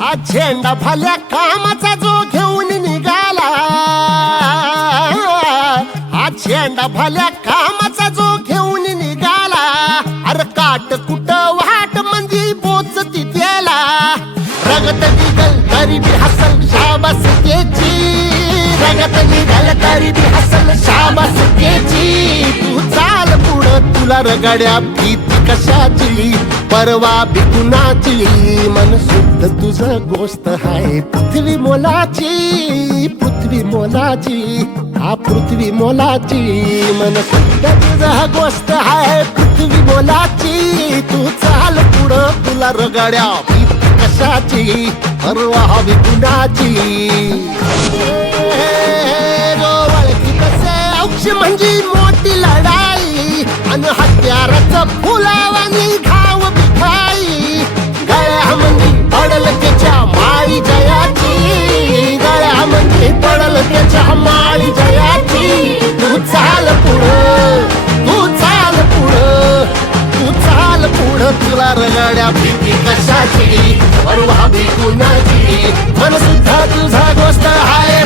हा झेंडा भल्या कामाचा जो घेऊन निघाला, हा झेंडा भल्या कामाचा जो घेऊन निघाला, अरे काट कुट वाट मंदी बोचती त्याला, रगत निघल तरी बी हसल शाबास त्याची, रगत निघल तरी बी हसल शाबास त्याची. तू चाल पुढं तुला रगड्या भीती कशाची, परवा बी कुणाची, मन शुद्ध तुझं गोष्ट हाय पृथ्वी मोलाची, पृथ्वी मोलाची, हा पृथ्वी मोलाची, मन शुद्ध तुझं गोष्ट हाय पृथ्वी मोलाची. तू चाल पुढं तुला रगड्या भीती कशाची, परवा हवी कुणाची. औक्ष म्हणजे मोठी लढाई आणि हत्याराचं फुलावानी घाव बिखाई, गळ्यामध्ये पडल त्याच्या माळी जयाची, गळ्यामध्ये पडल त्याच्या माळी जयाची. तू चाल पुढं, तू चाल पुढं, तू चाल पुढं तुला रगड्या भीती कशाची, परवा भी कुणाची, मन सुद्धा तुझा गोष्ट हाय